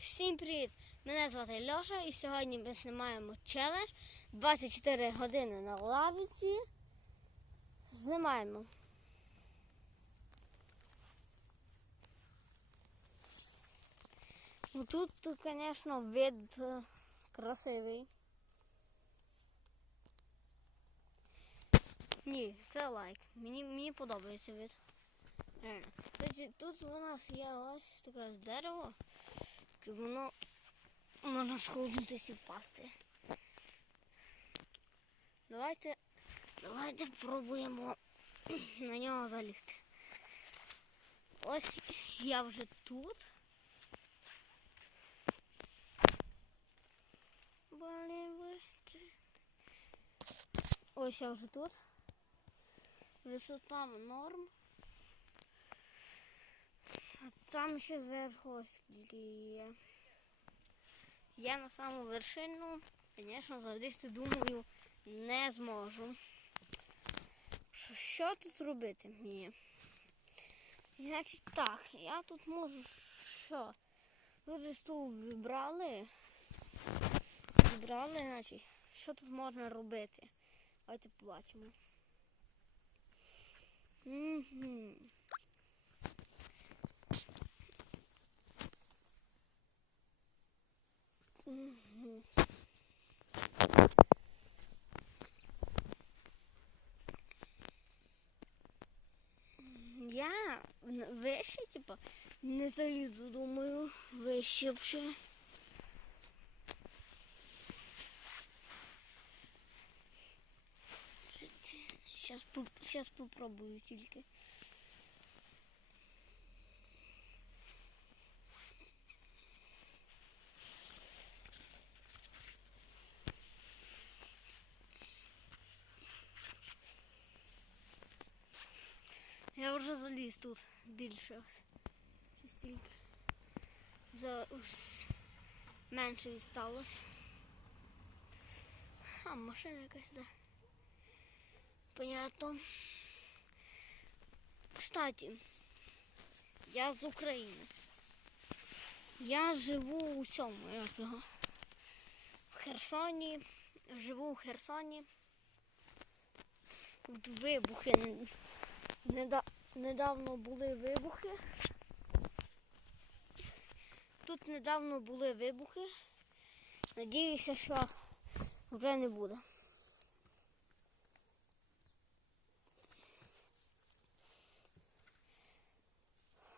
Всім привіт! Мене звати Льоша і сьогодні ми знімаємо челендж 24 години на лавіці. Знімаємо. Ну тут, звісно, вид е, красивий. Ні, це лайк. Мені, мені подобається вид. Тут у нас є ось таке дерево. Воно можна сховнутися і впасти. Давайте, давайте пробуємо на нього залізти. Ось я вже тут. Ось я вже тут. Висота норм. Там ще зверху ось скільки є. Я на саму вершину, звісно, залізти, думаю, не зможу. Що, тут робити мені? Значить так, я тут можу що? Же стул вибрали. Вибрали, значить, що тут можна робити? Давайте побачимо. Угу. Мгм. Я н- вище, типа, не залізу, думаю, вище вже. Сейчас, сейчас попробую тільки. Я вже заліз тут більше стільки. Ось менше відсталося. А, машина якась да. Понятно. Кстати, я з України. Я живу у цьому, як його. В Херсоні. Живу в Херсоні. Тут вибухи. Недавно були вибухи. Тут недавно були вибухи. Надіюся, що вже не буде.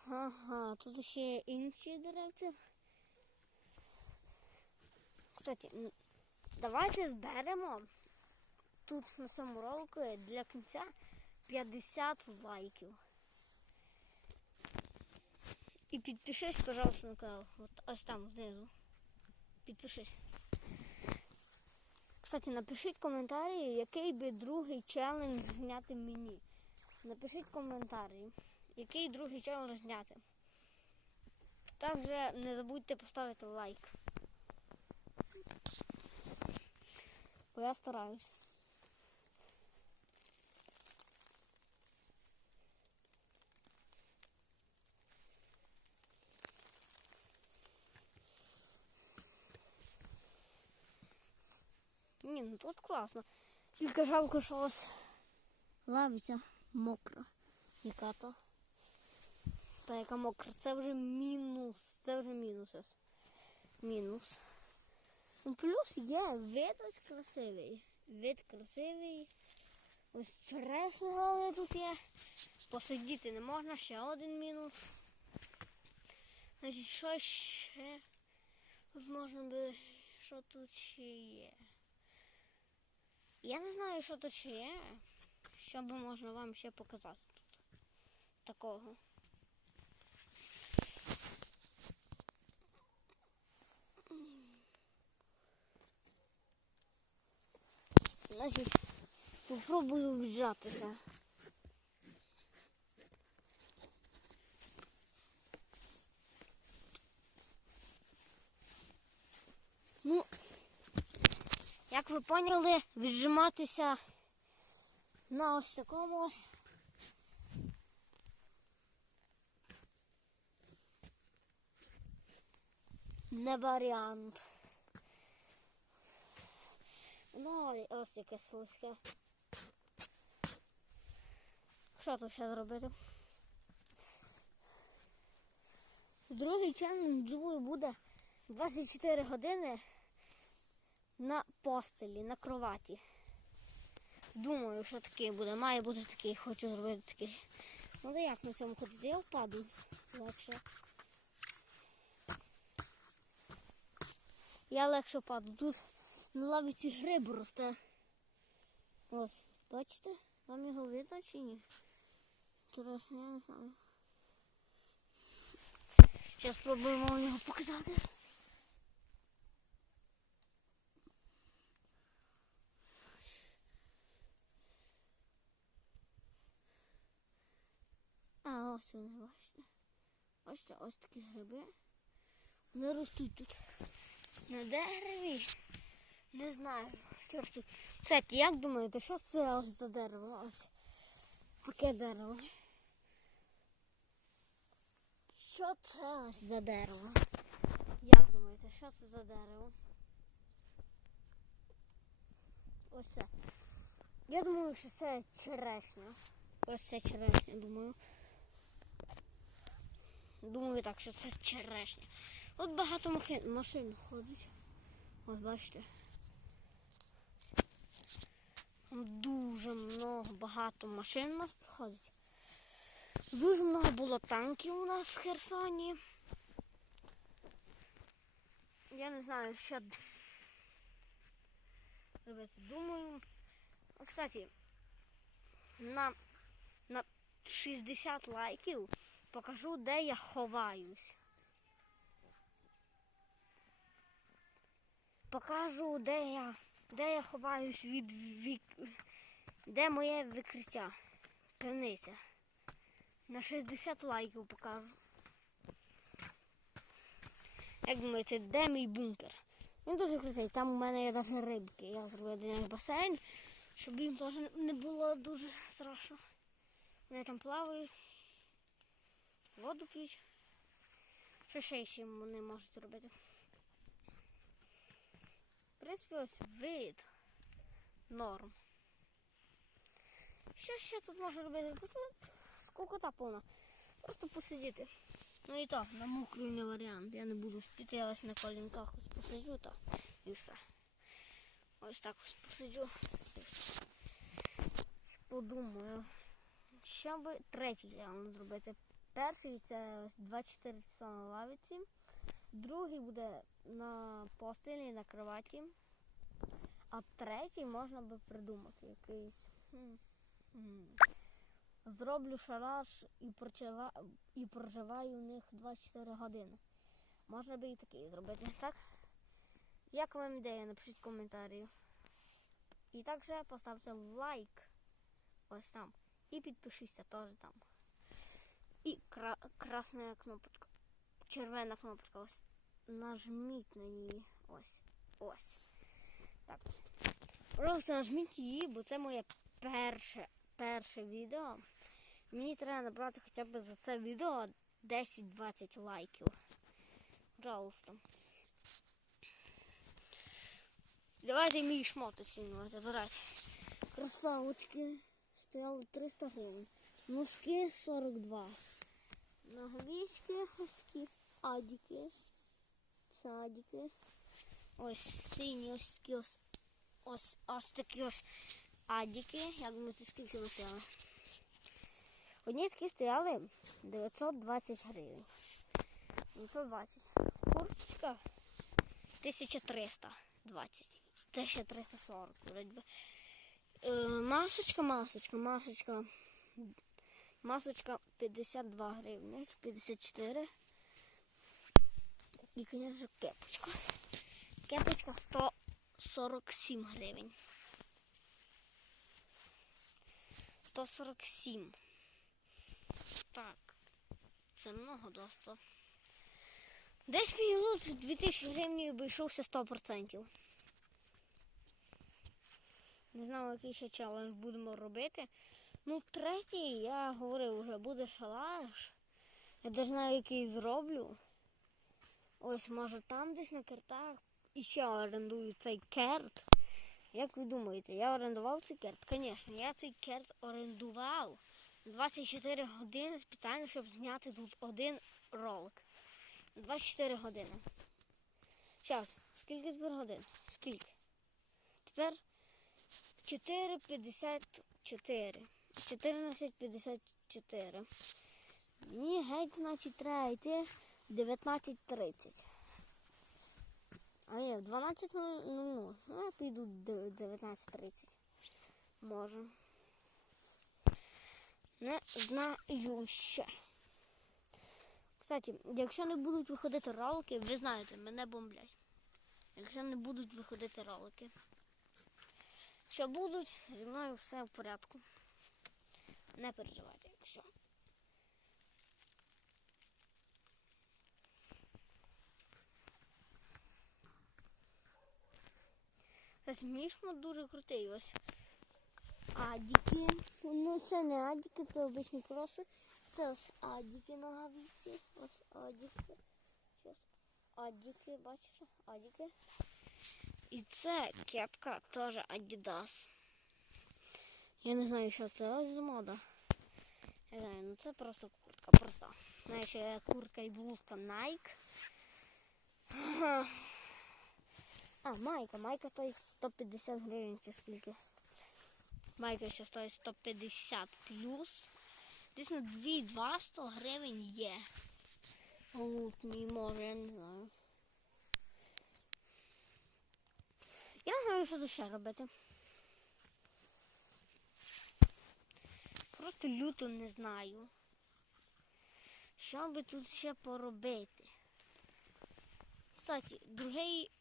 Ага, тут ще є інші деревця. Кстати, давайте зберемо тут на цьому ролику для кінця 50 лайків. І підпишись, пожалуйста, на канал. От ось там знизу. Підпишись. Кстати, напишіть коментарі, який би другий челендж зняти мені. Напишіть коментарі, який другий челендж зняти. Також не забудьте поставити лайк. Бо я стараюсь. Ні, ну тут класно. Тільки жалко, що ось лавиця мокра. Яка то? Та яка мокра. Це вже мінус. Це вже мінус. Мінус. Ну, плюс є вид ось красивий. Вид красивий. Ось черешня головне тут є. Посидіти не можна, ще один мінус. Значить, що ще? Тут можна би. Що тут ще є? Я не знаю, що тут ще є. Що би можна вам ще показати тут. Такого. Значить, попробую віджатися. Ну, ви поняли, віджиматися на ось такому ось. не варіант. Ну, ось яке слизьке. Що тут ще зробити? Другий челендж буде 24 години на постелі, на кроваті. Думаю, що такий буде. Має бути такий, хочу зробити такий. Ну да як на цьому ходити? Я впаду легше. Я легше впаду. Тут на лавиці гриб росте. Ось, бачите? Вам його видно чи ні? Інтересно, я не знаю. Зараз спробуємо його показати. Вони, бачите. Бачите, ось такі гриби. Вони ростуть тут. На дереві. Не знаю. Ростуть. Кстати, як думаєте, що це ось за дерево? Ось таке дерево. Що це ось за дерево? Як думаєте, що це за дерево? Ось це. Я думаю, що це черешня. Ось це черешня, думаю. Думаю так, що це черешня. От багато машин ходить. Ось бачите. Дуже много, багато машин у нас проходить. Дуже много було танків у нас в Херсоні. Я не знаю, що робити. Думаю. А, кстати, на, на 60 лайків покажу, де я ховаюсь. Покажу, де я, де я ховаюсь від вік... де моє викриття. Певниця. На 60 лайків покажу. Як думаєте, де мій бункер? Він дуже крутий. Там у мене є навіть рибки. Я зробив них басейн, щоб їм теж не було дуже страшно. Вони там плавають, воду п'ють. Що ще ще вони можуть робити? В принципі, ось вид норм. Що ще тут можна робити? Тут скукота повна. Просто посидіти. Ну і так, на мокрий не варіант. Я не буду спіти, я ось на колінках ось посиджу так і все. Ось так ось посиджу. Подумаю. Що би третій реально зробити? Перший це ось 24 часа на лавиці. Другий буде на постелі, на кроваті. А третій можна би придумати якийсь. Зроблю шараж і, прочива... і проживаю в них 24 години. Можна би і такий зробити, так? Як вам ідея? Напишіть в коментарі. І також поставте лайк ось там. І підпишіться теж там. І кра... красна кнопочка. Червона кнопочка. Ось нажміть на її. Ось. Ось. Так. Просто нажміть її, бо це моє перше, перше відео. Мені треба набрати хоча б за це відео 10-20 лайків. Пожалуйста. Давайте мій шмот оцінювати. Забирайте. Красавочки. Стояли 300 гривень. Носки 42. Ноговички ось. Адіки. Садики. Ось сині ось такі ось. Ось, ось такі ось адіки. Я думаю, це скільки ви. Одні такі стояли 920 гривень. 920. Курточка 1320. 1340. вроде би. Е, масочка, масочка, масочка. Масочка 52 гривні. 54. І, звісно, кепочка. Кепочка 147 гривень. 147. Так. Це много досить. Десь мій лут 2000 гривень обійшовся 100%. Не знаю, який ще челендж будемо робити. Ну, третій, я говорив, вже буде шалаш. Я навіть знаю, який зроблю. Ось, може, там десь на кертах і ще орендую цей керт. Як ви думаєте, я орендував цей керт? Звісно, я цей керт орендував 24 години спеціально, щоб зняти тут один ролик. 24 години. Зараз, скільки тепер годин? Скільки? Тепер 4,54. 14,54. Мені геть, значить, треба йти 19.30. А ні, в 12.00. Ну, я піду в 19.30. Може. Не знаю ще. Кстати, якщо не будуть виходити ролики, ви знаєте, мене бомблять. Якщо не будуть виходити ролики. Якщо будуть, зі мною все в порядку. Не переживайте, якщо. Мій дуже крутий ось. Адіки. Ну це не адіки, це обичні кроси. Це ось адіки ногавиці. Ось адіки. Щось. Адіки, бачите? Адіки. І це кепка теж Adidas. Я не знаю, що це з мода. Я знаю, ну це просто куртка, просто. Знаєш, куртка і блузка Nike. А, майка. Майка стоїть 150 гривень чи скільки. Майка ще стоїть 150 плюс. Десь на 2-200 гривень є. Лут мій може, я не знаю. Я не знаю, що тут ще робити. Просто люто не знаю. Що би тут ще поробити? Кстати, другий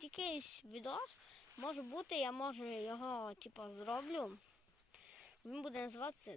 якийсь відос може бути, я може його типу, зроблю. Він буде називатися